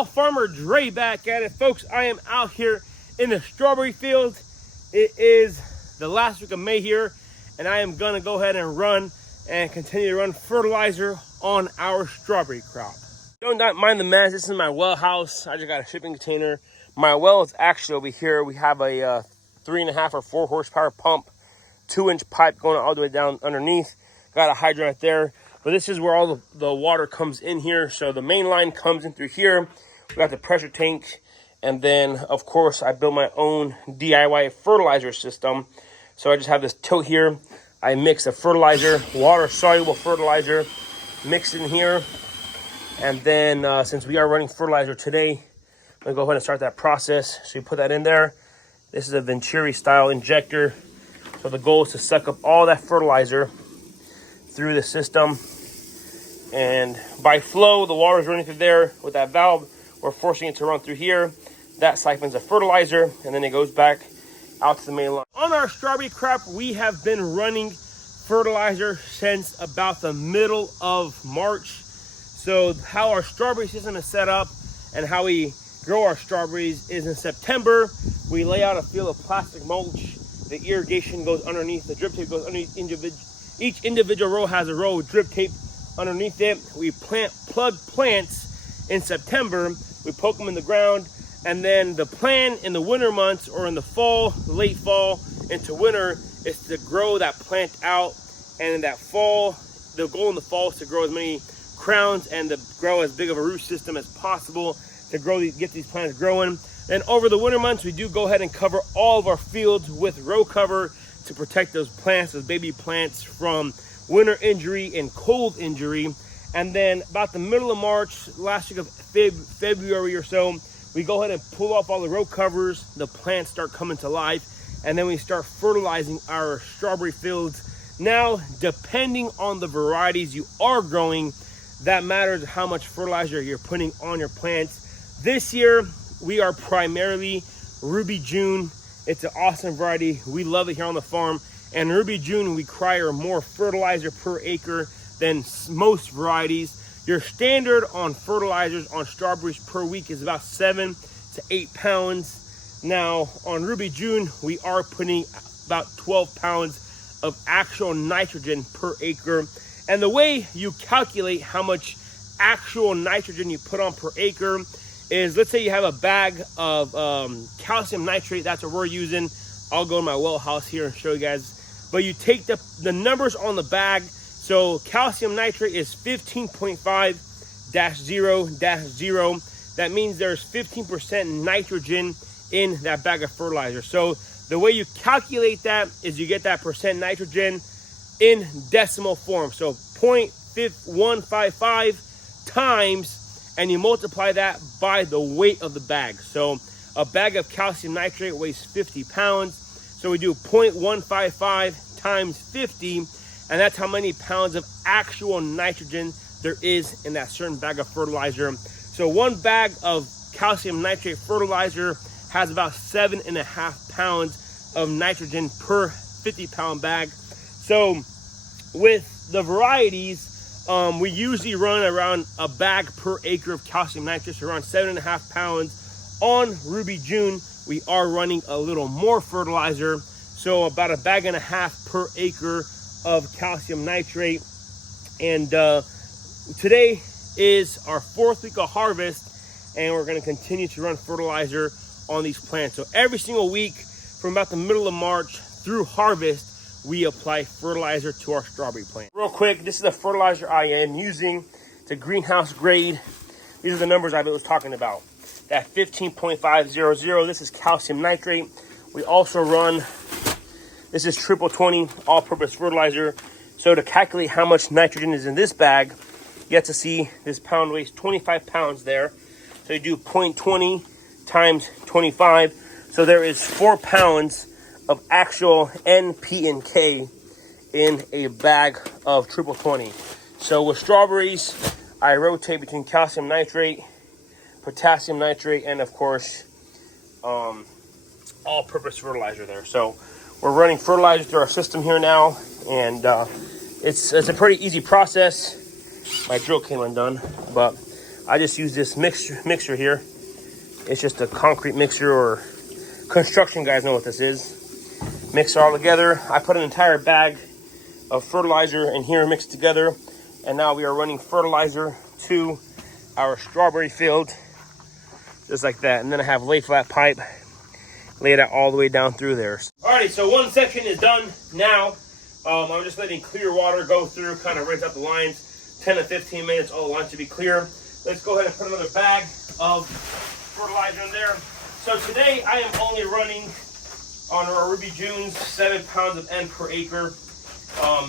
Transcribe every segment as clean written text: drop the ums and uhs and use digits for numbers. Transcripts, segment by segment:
y'all, Farmer Dre back at it. Folks, I am out here in the strawberry field. It is the last week of May here, and I am gonna go ahead and run and continue to run fertilizer on our strawberry crop. Don't not mind the mess. This is my well house. I just got a shipping container. My well is actually over here. We have a 3.5 or 4 horsepower pump, 2-inch pipe going all the way down underneath. Got a hydrant right there. But this is where all the water comes in here. So the main line comes in through here. We got the pressure tank. And then, of course, I built my own DIY fertilizer system. So I just have this tote here. I mix the fertilizer, water-soluble fertilizer, mix it in here. And then since we are running fertilizer today, I'm going to go ahead and start that process. So you put that in there. This is a Venturi-style injector. So the goal is to suck up all that fertilizer through the system, and by flow the water is running through there. With that valve, we're forcing it to run through here. That siphons the fertilizer, and then it goes back out to the main line. On our strawberry crop, we have been running fertilizer since about the middle of March. So how our strawberry system is set up and how we grow our strawberries is in September, we lay out a field of plastic mulch. The irrigation goes underneath, the drip tape goes underneath each individual row has a row with drip tape underneath it. We plug plants in September. We poke them in the ground, and then the plan in the winter months or in the fall, late fall into winter, is to grow that plant out. And in that fall, the goal in the fall is to grow as many crowns and to grow as big of a root system as possible to get these plants growing. Then over the winter months, we do go ahead and cover all of our fields with row cover to protect those plants, those baby plants, from winter injury and cold injury. And then about the middle of March, last week of February or so, we go ahead and pull off all the row covers. The plants start coming to life, and then we start fertilizing our strawberry fields. Now, depending on the varieties you are growing, that matters how much fertilizer you're putting on your plants. This year, we are primarily Ruby June. It's an awesome variety. We love it here on the farm. And Ruby June, we require more fertilizer per acre than most varieties. Your standard on fertilizers on strawberries per week is about 7 to 8 pounds. Now, on Ruby June, we are putting about 12 pounds of actual nitrogen per acre. And the way you calculate how much actual nitrogen you put on per acre is, let's say you have a bag of calcium nitrate. That's what we're using. I'll go to my well house here and show you guys. But you take the numbers on the bag. So calcium nitrate is 15.5-0-0. That means there's 15% nitrogen in that bag of fertilizer. So the way you calculate that is you get that percent nitrogen in decimal form. So 0.155 times, and you multiply that by the weight of the bag. So a bag of calcium nitrate weighs 50 pounds. So we do 0.155 times 50, and that's how many pounds of actual nitrogen there is in that certain bag of fertilizer. So one bag of calcium nitrate fertilizer has about 7.5 pounds of nitrogen per 50-pound bag. So with the varieties, we usually run around a bag per acre of calcium nitrate, so around 7.5 pounds. On Ruby June, we are running a little more fertilizer, so about a bag and a half per acre of calcium nitrate. And today is our 4th week of harvest, and we're going to continue to run fertilizer on these plants. So every single week from about the middle of March through harvest, we apply fertilizer to our strawberry plant. Real quick, this is the fertilizer I am using. It's a greenhouse grade. These are the numbers I was talking about. That 15.5-0-0, this is calcium nitrate. We also run, this is 20 all-purpose fertilizer. So to calculate how much nitrogen is in this bag, you have to see this pound weighs 25 pounds there. So you do 0.20 times 25. So there is 4 pounds of actual N, P, and K in a bag of 20. So with strawberries, I rotate between calcium nitrate, potassium nitrate, and of course, all-purpose fertilizer there. So we're running fertilizer through our system here now, and it's a pretty easy process. My drill came undone, but I just use this mixer here. It's just a concrete mixer, or construction guys know what this is. Mix it all together. I put an entire bag of fertilizer in here mixed together, and now we are running fertilizer to our strawberry field, just like that. And then I have lay flat pipe laid out all the way down through there. Alrighty, so one section is done now. I'm just letting clear water go through, kind of rinse out the lines. 10 to 15 minutes, all the lines should be clear. Let's go ahead and put another bag of fertilizer in there. So today I am only running on our Ruby Junes 7 pounds of N per acre.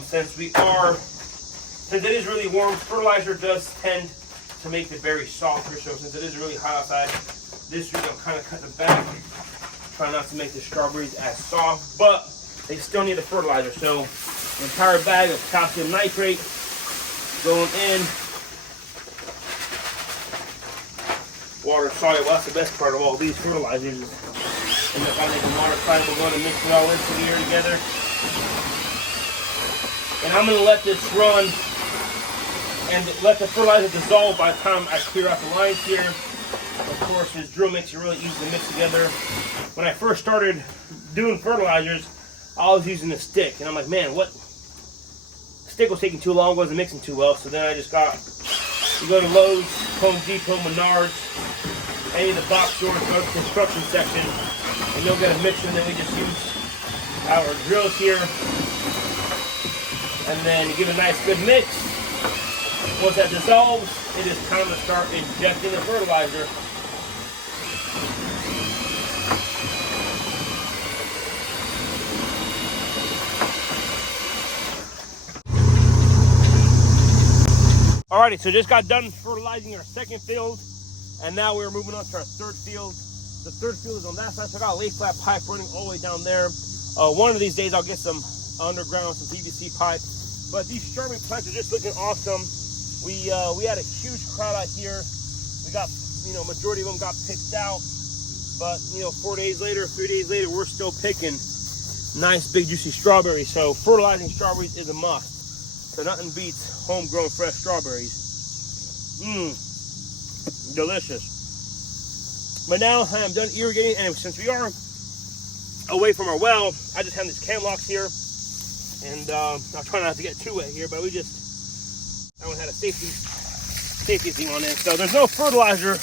Since it is really warm, fertilizer does tend to make the berries softer. So since it is really hot outside, this week I'm kind of cutting it back, trying not to make the strawberries as soft, but they still need the fertilizer. So an entire bag of calcium nitrate going in. Water soluble, that's the best part of all these fertilizers. And if I make them water soluble, we're going to mix it all into here together. And I'm going to let this run and let the fertilizer dissolve by the time I clear out the lines here. Of course, this drill makes it really easy to mix together. When I first started doing fertilizers, I was using a stick, and I'm like, man, what? Stick was taking too long, wasn't mixing too well. So then I just you go to Lowe's, Home Depot, Menards, any of the box stores, go to the construction section, and you'll get a mixer. And then we just use our drills here, and then you give a nice good mix. Once that dissolves, it is time to start injecting the fertilizer. Alrighty, so just got done fertilizing our second field, and now we're moving on to our third field. The third field is on that side, so I got a lay flat pipe running all the way down there. One of these days I'll get some underground, some PVC pipe. But these strawberry plants are just looking awesome. We had a huge crowd out here. We got, majority of them got picked out. But 4 days later, 3 days later, we're still picking nice big juicy strawberries. So fertilizing strawberries is a must. So nothing beats homegrown fresh strawberries. Delicious. But now I am done irrigating, and since we are away from our well, I just have these cam locks here, and I'll try not to get too wet here, but I only had a safety thing on it. So there's no fertilizer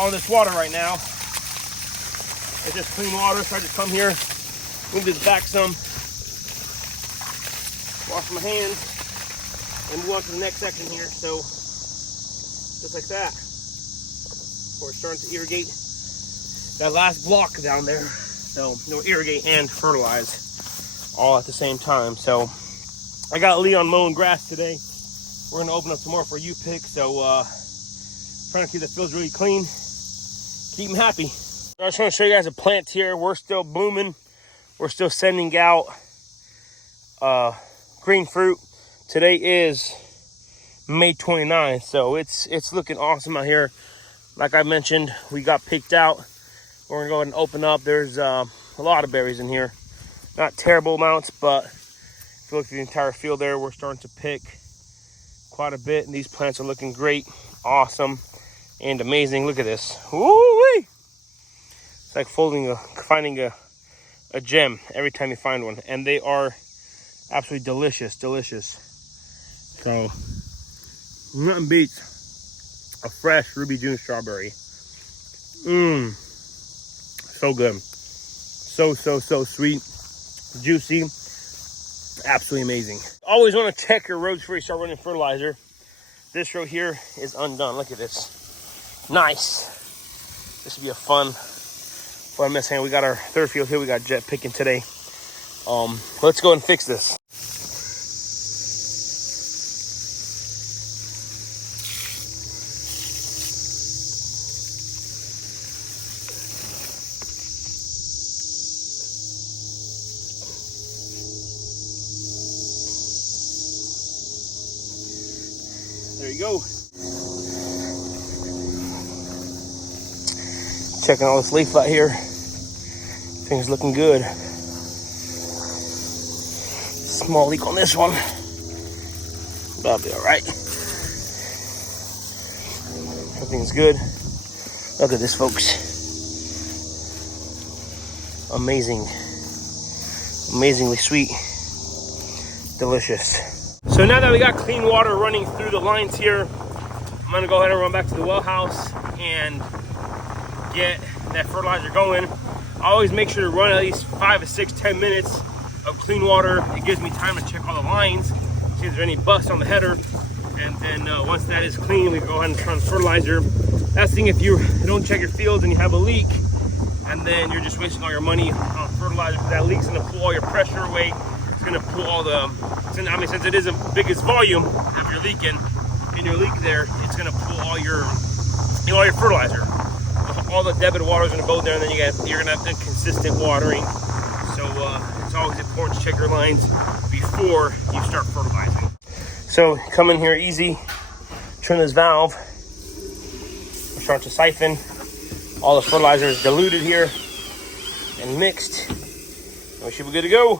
on this water right now. It's just clean water, so I just come here, move this back some, wash my hands, and move on to the next section here. So just like that, we're starting to irrigate that last block down there. So irrigate and fertilize all at the same time. So I got Leon mowing grass today. We're gonna open up some more for you pick. So trying to keep the fields really clean, keep them happy. I just want to show you guys the plants here. We're still blooming. We're still sending out green fruit. Today is May 29th, so it's looking awesome out here. Like I mentioned, we got picked out. We're gonna go ahead and open up. There's a lot of berries in here. Not terrible amounts, but if you look at the entire field there, we're starting to pick quite a bit, and these plants are looking great, awesome, and amazing. Look at this. Woo-wee! It's like finding a gem every time you find one, and they are absolutely delicious. So nothing beats a fresh Ruby June strawberry. So good, so sweet, juicy, absolutely amazing. Always want to check your rows before you start running fertilizer. This row here is undone. Look at this, nice. This would be a fun mess. We got our third field here. We got jet picking today. Let's go and fix this. There you go. Checking all this leaf out here. Things looking good. Small leak on this one. That'll be all right. Everything's good. Look at this, folks. Amazing. Amazingly sweet. Delicious. So now that we got clean water running through the lines here, I'm gonna go ahead and run back to the well house and get that fertilizer going. I always make sure to run at least 5 to 6, 10 minutes of clean water. It gives me time to check all the lines, see if there's any bust on the header. And then once that is clean, we go ahead and turn on fertilizer. That's the thing, if you don't check your fields and you have a leak, and then you're just wasting all your money on fertilizer, because that leak's gonna pull all your pressure away. It's gonna pull all the, I mean, since it is the biggest volume of your leaking, in your leak there, it's gonna pull all your fertilizer. All the debit water is gonna go there, and then you're gonna have inconsistent watering. So it's always important to check your lines before you start fertilizing. So come in here easy, turn this valve, start to siphon. All the fertilizer is diluted here and mixed. We should be good to go.